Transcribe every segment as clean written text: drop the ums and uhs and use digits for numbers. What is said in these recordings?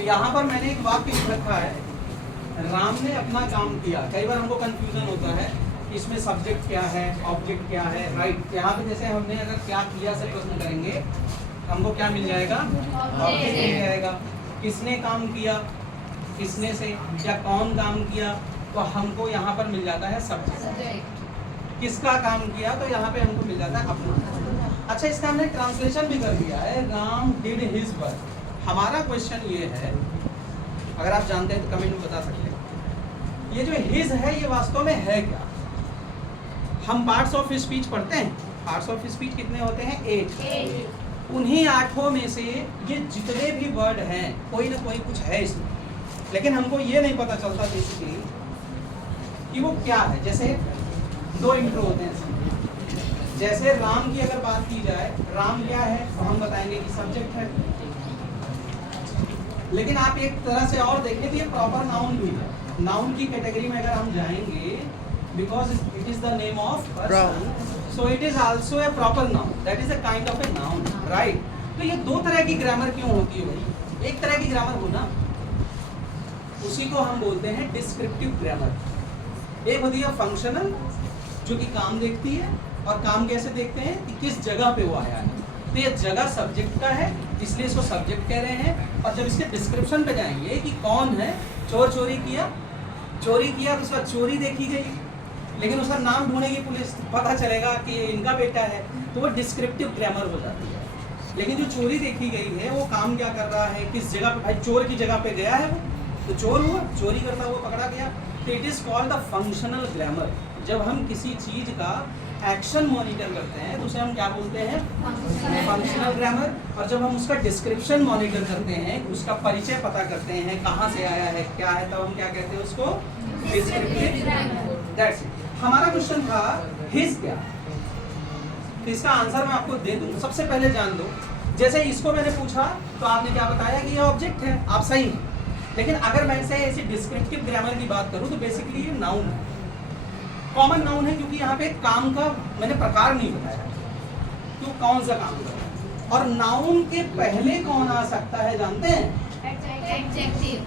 तो यहाँ पर मैंने एक वाक्य लिख रखा है, राम ने अपना काम किया। कई बार हमको कंफ्यूजन होता है कि इसमें सब्जेक्ट क्या है, ऑब्जेक्ट क्या है, राइट। यहाँ पे जैसे हमने अगर क्या किया से प्रश्न करेंगे, हमको क्या मिल जाएगा, ऑब्जेक्ट मिल जाएगा। किसने काम किया, किसने से या कौन काम किया, तो हमको यहाँ पर मिल जाता है सब्जेक्ट। किसका काम किया, तो यहाँ पे हमको मिल जाता है अपना। अच्छा, इसका हमने ट्रांसलेशन भी कर दिया है, राम डिड हिज वर्क। हमारा क्वेश्चन ये है, अगर आप जानते हैं तो कमेंट में बता सकते हैं, ये जो हिज है ये वास्तव में है क्या। हम पार्ट्स ऑफ स्पीच पढ़ते हैं, पार्ट्स ऑफ स्पीच कितने होते हैं, 8। उन्हीं 8 में से ये जितने भी वर्ड हैं कोई ना कोई कुछ है इसमें, लेकिन हमको ये नहीं पता चलता बेसिकली कि वो क्या है। जैसे 2 इंट्रो होते हैं इसमें। जैसे राम की अगर बात की जाए, राम क्या है तो हम बताएंगे कि सब्जेक्ट है, लेकिन आप एक तरह से और देखें तो ये प्रॉपर नाउन भी है। नाउन की कैटेगरी में अगर हम जाएंगे, because it is the name of person, so it is also a proper noun, that is a kind of a noun, right. तो ये 2 तरह की ग्रामर क्यों होती है भाई? एक तरह की ग्रामर हो ना, उसी को हम बोलते हैं डिस्क्रिप्टिव ग्रामर। एक होती है फंक्शनल, जो कि काम देखती है, और काम कैसे देखते हैं कि किस जगह पे वो आया है। तो ये जगह सब्जेक्ट का है, इसलिए इसको सब्जेक्ट कह रहे हैं। और जब इसके डिस्क्रिप्शन पे जाएंगे कि कौन है, चोर चोरी किया तो उसका चोरी देखी गई, लेकिन उसका नाम ढूंढेगी पुलिस, पता चलेगा कि ये इनका बेटा है, तो वो डिस्क्रिप्टिव ग्रामर हो जाती है। लेकिन जो चोरी देखी गई है वो काम क्या कर रहा है, किस जगह पे, भाई चोर की जगह पे गया है वो, तो चोर हुआ, चोरी करता हुआ पकड़ा गया। तो it is called the functional grammar. जब हम किसी चीज का एक्शन मॉनिटर करते हैं तो उसे हम क्या बोलते हैं, फंक्शनल ग्रामर। और जब हम उसका डिस्क्रिप्शन मॉनिटर करते हैं, उसका परिचय पता करते हैं, कहाँ से आया है, क्या है, तब हम क्या कहते हैं उसको, डिस्क्रिप्टिव ग्रामर। That's it. हमारा क्वेश्चन था हिज क्या, तो इसका आंसर मैं आपको दे दूं। सबसे पहले जान लो, जैसे इसको मैंने पूछा तो आपने क्या बताया कि ये ऑब्जेक्ट है, आप सही हैं। लेकिन अगर मैं इसे ऐसी डिस्क्रिप्टिव ग्रामर की बात करूं तो बेसिकली ये नाउन है, कॉमन नाउन है, क्योंकि यहाँ पे काम का मैंने प्रकार नहीं बताया तो कौन सा काम कर रहा है। और नाउन के पहले कौन आ सकता है जानते हैं, एडजेक्टिव।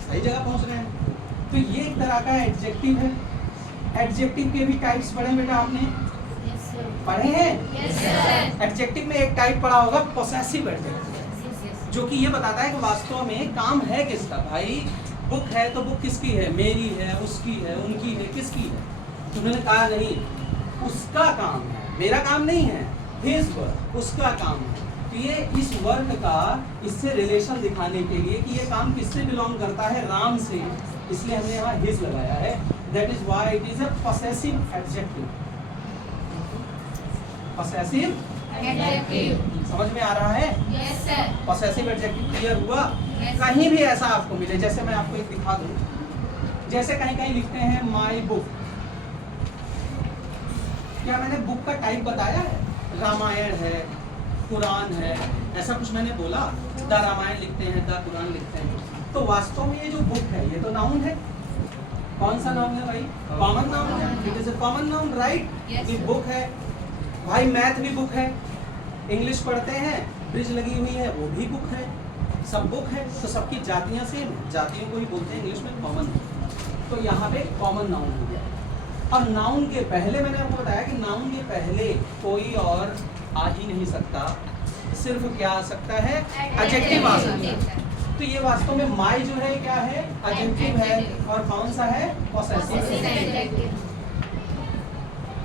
सही जगह पहुंच रहे हैं। तो ये एक तरह का एडजेक्टिव है। एडजेक्टिव के भी टाइप्स पढ़े बेटा आपने, पढ़े हैं। एडजेक्टिव में एक टाइप पढ़ा होगा पोसेसिव एडजेक्टिव, जो कि ये बताता है कि वास्तव में काम है किसका। भाई बुक है तो बुक किसकी है, मेरी है, उसकी है, उनकी है, किसकी है। तो मैंने कहा नहीं, उसका काम है, मेरा काम नहीं है, हिज वर्क, उसका काम है। तो ये इस वर्क का इससे रिलेशन दिखाने के लिए कि ये काम किससे बिलोंग करता है, राम से, इसलिए हमने यहाँ हिज लगाया है। That is why it is a possessive adjective. Possessive adjective समझ में आ रहा है? Yes sir. Possessive adjective clear हुआ? Yes. कहीं भी ऐसा आपको मिले, जैसे मैं आपको एक दिखा दूं, जैसे कहीं कहीं लिखते हैं माई बुक, क्या मैंने बुक का टाइप बताया है? रामायण है, कुरान है, ऐसा कुछ मैंने बोला? द रामायण लिखते हैं, द कुरान लिखते हैं। तो वास्तव में ये जो बुक है ये तो नाउन है। कौन सा नाउन है भाई? कॉमन नाउन है। It is a common noun, right. Yes. ये बुक है भाई, मैथ भी बुक है, इंग्लिश पढ़ते हैं, ब्रिज लगी हुई है, वो भी बुक है, सब बुक है। तो सबकी जातियां सेम है, जातियों को ही बोलते हैं इंग्लिश में कॉमन। तो यहाँ पे कॉमन नाउन हो गया। और नाउन के पहले मैंने आपको बताया कि नाउन के पहले कोई और आ ही नहीं सकता, सिर्फ क्या आ सकता है, एडजेक्टिव आ सकता है। तो ये वास्तव में माई जो है क्या है, एडजेक्टिव है, और कौन सा है, पोसेसिव।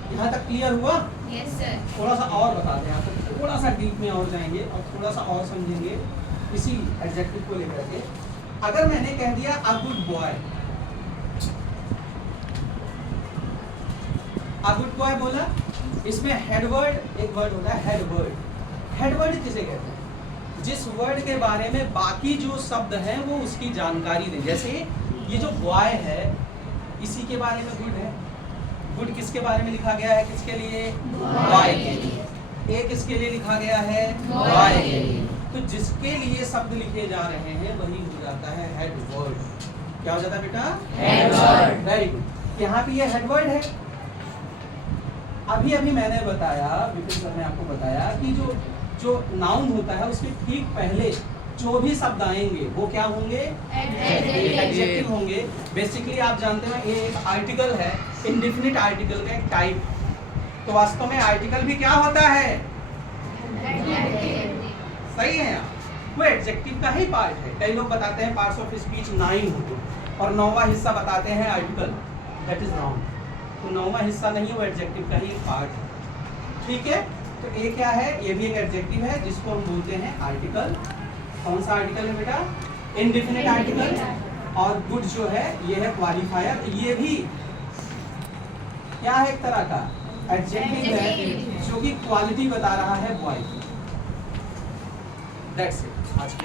यहाँ तक क्लियर हुआ? Yes sir. थोड़ा सा और बता दें आपको, थोड़ा सा डीप में और जाएंगे और थोड़ा सा और समझेंगे इसी एडजेक्टिव को लेकर के। अगर मैंने कह दिया a good boy, a good boy बोला, इसमें हेड वर्ड एक वर्ड होता है, हेड वर्ड। हेड वर्ड किसे कहते हैं? जिस वर्ड के बारे में बाकी जो शब्द हैं वो उसकी जानकारी दें। जैसे ये जो बॉय है, इसी के बारे में गुड है। गुड किसके बारे में लिखा गया है, किसके लिए, बॉय के लिए। ए किसके लिए लिखा गया है, बॉय के लिए। तो जिसके लिए शब्द लिखे जा रहे हैं वही हो जाता है हेड वर्ड। क्या हो जाता है बेटा, हेड वर्ड। Very good. यहाँ पे ये हेड वर्ड है। अभी अभी मैंने बताया, विपिन सर ने आपको बताया कि जो नाउन होता है उसके ठीक पहले जो भी शब्द आएंगे वो क्या होंगे, एडजेक्टिव होंगे। बेसिकली आप जानते हैं ये एक आर्टिकल है, इंडेफिनिट आर्टिकल का एक टाइप। तो वास्तव में आर्टिकल भी क्या होता है, सही है यार, वो एडजेक्टिव का ही पार्ट है। कई लोग बताते हैं पार्ट्स ऑफ स्पीच 9 होते और 9वां हिस्सा बताते हैं आर्टिकल, दैट इज रॉन्ग। तो 9वां हिस्सा नहीं है, वो एडजेक्टिव का ही एक पार्ट है, ठीक है। तो ये क्या है, ये भी एक एडजेक्टिव है जिसको हम बोलते हैं आर्टिकल। कौन सा आर्टिकल है बेटा, इंडेफिनिट आर्टिकल। और गुड जो है ये है क्वालिफायर, ये भी क्या है, एक तरह का एडजेक्टिव है जो कि क्वालिटी बता रहा है बॉय की। दैट्स इट आज के